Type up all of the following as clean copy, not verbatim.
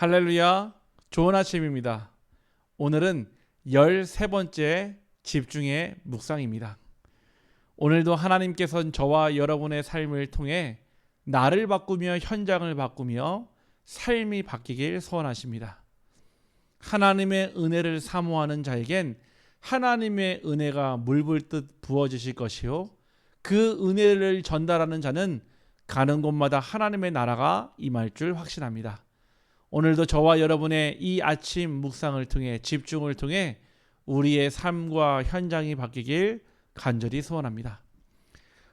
할렐루야, 좋은 아침입니다. 오늘은 13번째 집중의 묵상입니다. 오늘도 하나님께서는 저와 여러분의 삶을 통해 나를 바꾸며 현장을 바꾸며 삶이 바뀌길 소원하십니다. 하나님의 은혜를 사모하는 자에겐 하나님의 은혜가 물불듯 부어지실 것이요, 그 은혜를 전달하는 자는 가는 곳마다 하나님의 나라가 임할 줄 확신합니다. 오늘도 저와 여러분의 이 아침 묵상을 통해, 집중을 통해 우리의 삶과 현장이 바뀌길 간절히 소원합니다.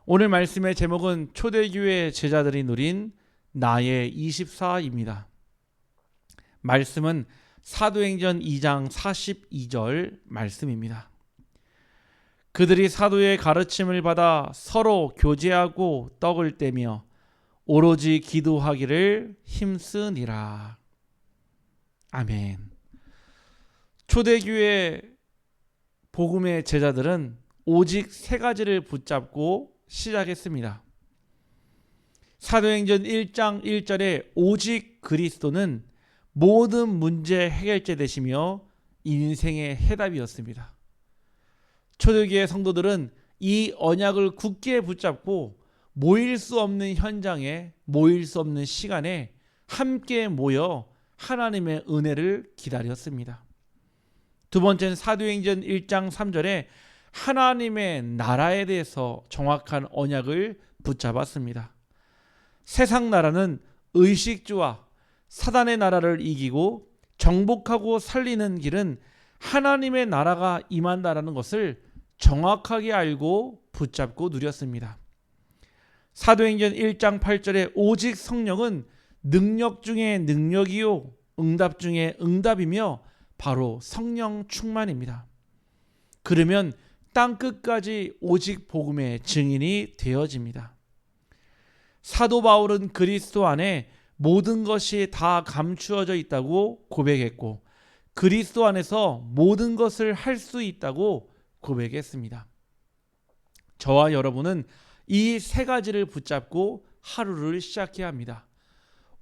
오늘 말씀의 제목은 초대교회 제자들이 누린 나의 24입니다. 말씀은 사도행전 2장 42절 말씀입니다. 그들이 사도의 가르침을 받아 서로 교제하고 떡을 떼며 오로지 기도하기를 힘쓰니라. 아멘. 초대교회 복음의 제자들은 오직 세 가지를 붙잡고 시작했습니다. 사도행전 1장 1절에 오직 그리스도는 모든 문제 해결제 되시며 인생의 해답이었습니다. 초대교회 성도들은 이 언약을 굳게 붙잡고 모일 수 없는 현장에, 모일 수 없는 시간에 함께 모여 하나님의 은혜를 기다렸습니다. 두 번째는 사도행전 1장 3절에 하나님의 나라에 대해서 정확한 언약을 붙잡았습니다. 세상 나라는 의식주와 사단의 나라를 이기고 정복하고 살리는 길은 하나님의 나라가 임한다라는 것을 정확하게 알고 붙잡고 누렸습니다. 사도행전 1장 8절에 오직 성령은 능력 중에 능력이요 응답 중에 응답이며 바로 성령 충만입니다. 그러면 땅끝까지 오직 복음의 증인이 되어집니다. 사도 바울은 그리스도 안에 모든 것이 다 감추어져 있다고 고백했고, 그리스도 안에서 모든 것을 할 수 있다고 고백했습니다. 저와 여러분은 이 세 가지를 붙잡고 하루를 시작해야 합니다.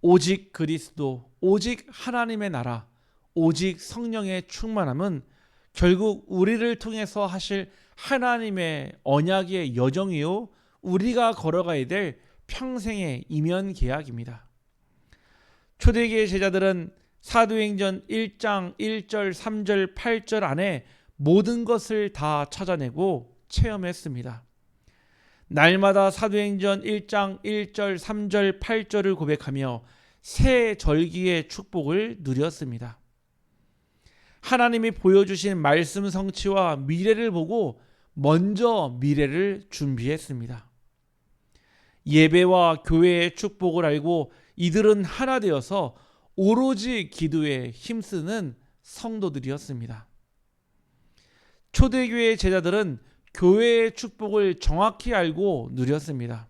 오직 그리스도, 오직 하나님의 나라, 오직 성령의 충만함은 결국 우리를 통해서 하실 하나님의 언약의 여정이요, 우리가 걸어가야 될 평생의 이면 계약입니다. 초대교회 제자들은 사도행전 1장 1절, 3절, 8절 안에 모든 것을 다 찾아내고 체험했습니다. 날마다 사도행전 1장 1절, 3절, 8절을 고백하며 새 절기의 축복을 누렸습니다. 하나님이 보여주신 말씀 성취와 미래를 보고 먼저 미래를 준비했습니다. 예배와 교회의 축복을 알고 이들은 하나 되어서 오로지 기도에 힘쓰는 성도들이었습니다. 초대교회 제자들은 교회의 축복을 정확히 알고 누렸습니다.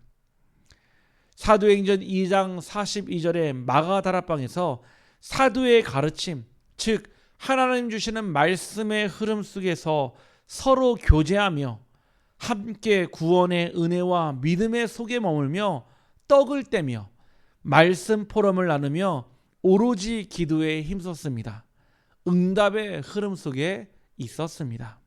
사도행전 2장 42절의 마가다락방에서 사도의 가르침, 즉 하나님 주시는 말씀의 흐름 속에서 서로 교제하며 함께 구원의 은혜와 믿음의 속에 머물며 떡을 떼며 말씀 포럼을 나누며 오로지 기도에 힘썼습니다. 응답의 흐름 속에 있었습니다.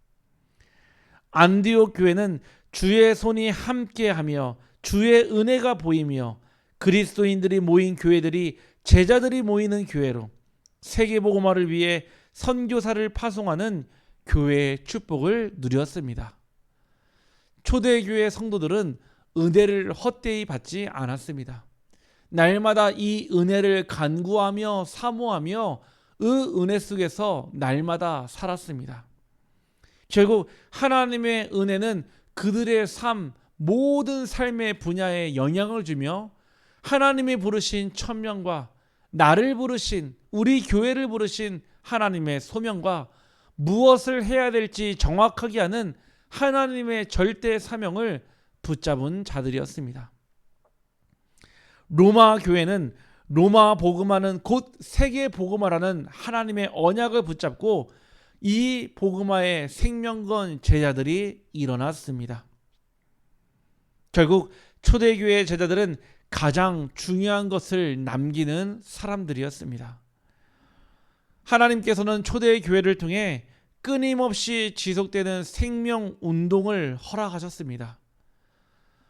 안디옥 교회는 주의 손이 함께하며 주의 은혜가 보이며 그리스도인들이 모인 교회들이, 제자들이 모이는 교회로 세계복음화를 위해 선교사를 파송하는 교회의 축복을 누렸습니다. 초대교회 성도들은 은혜를 헛되이 받지 않았습니다. 날마다 이 은혜를 간구하며 사모하며 그 은혜 속에서 날마다 살았습니다. 결국 하나님의 은혜는 그들의 삶, 모든 삶의 분야에 영향을 주며 하나님이 부르신 천명과 나를 부르신, 우리 교회를 부르신 하나님의 소명과 무엇을 해야 될지 정확하게 아는 하나님의 절대 사명을 붙잡은 자들이었습니다. 로마 교회는 로마 복음화는 곧 세계 복음화라는 하나님의 언약을 붙잡고 이 복음화의 생명건 제자들이 일어났습니다. 결국 초대교회 제자들은 가장 중요한 것을 남기는 사람들이었습니다. 하나님께서는 초대의 교회를 통해 끊임없이 지속되는 생명 운동을 허락하셨습니다.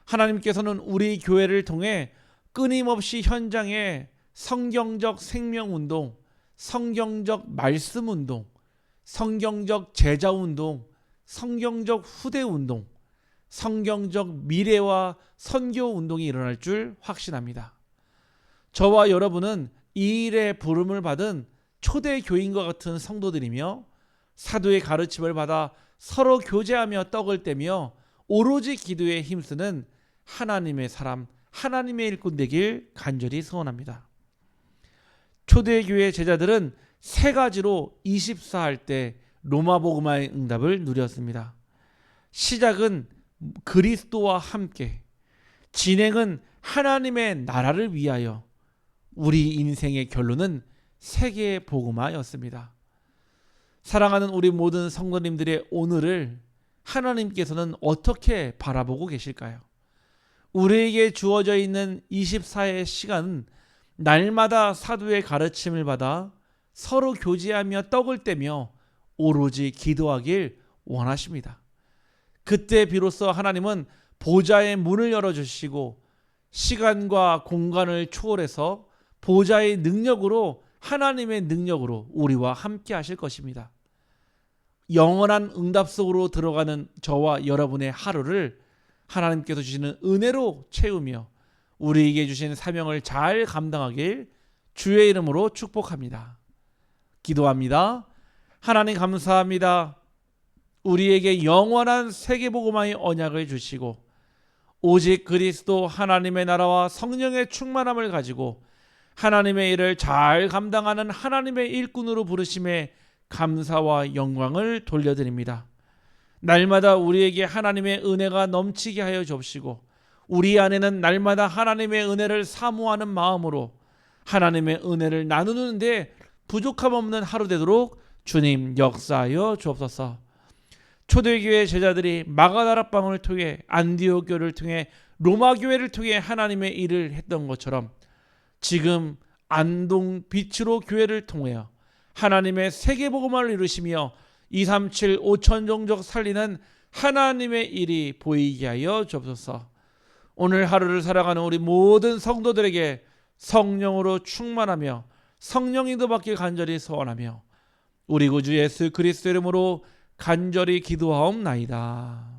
하나님께서는 우리 교회를 통해 끊임없이 현장에 성경적 생명 운동, 성경적 말씀 운동, 성경적 제자 운동, 성경적 후대 운동, 성경적 미래와 선교 운동이 일어날 줄 확신합니다. 저와 여러분은 이 일에 부름을 받은 초대 교인과 같은 성도들이며 사도의 가르침을 받아 서로 교제하며 떡을 떼며 오로지 기도에 힘쓰는 하나님의 사람, 하나님의 일꾼 되길 간절히 소원합니다. 초대교회 제자들은 세 가지로 24할 때 로마 복음화의 응답을 누렸습니다. 시작은 그리스도와 함께, 진행은 하나님의 나라를 위하여, 우리 인생의 결론은 세계 복음화였습니다. 사랑하는 우리 모든 성도님들의 오늘을 하나님께서는 어떻게 바라보고 계실까요? 우리에게 주어져 있는 24의 시간은 날마다 사도의 가르침을 받아 서로 교제하며 떡을 떼며 오로지 기도하길 원하십니다. 그때 비로소 하나님은 보좌의 문을 열어주시고 시간과 공간을 초월해서 보좌의 능력으로, 하나님의 능력으로 우리와 함께 하실 것입니다. 영원한 응답 속으로 들어가는 저와 여러분의 하루를 하나님께서 주시는 은혜로 채우며 우리에게 주신 사명을 잘 감당하길 주의 이름으로 축복합니다. 기도합니다. 하나님 감사합니다. 우리에게 영원한 세계복음화의 언약을 주시고 오직 그리스도 하나님의 나라와 성령의 충만함을 가지고 하나님의 일을 잘 감당하는 하나님의 일꾼으로 부르심에 감사와 영광을 돌려드립니다. 날마다 우리에게 하나님의 은혜가 넘치게 하여 주옵시고 우리 안에는 날마다 하나님의 은혜를 사모하는 마음으로 하나님의 은혜를 나누는데 부족함 없는 하루 되도록 주님 역사하여 주옵소서. 초대교회 제자들이 마가다락방을 통해, 안디옥 교회를 통해, 로마 교회를 통해 하나님의 일을 했던 것처럼 지금 안동 빛으로 교회를 통하여 하나님의 세계복음화를 이루시며 237 5천 종족 살리는 하나님의 일이 보이게 하여 주옵소서. 오늘 하루를 살아가는 우리 모든 성도들에게 성령으로 충만하며 성령 인도받길 간절히 소원하며 우리 구주 예수 그리스도 이름으로 간절히 기도하옵나이다.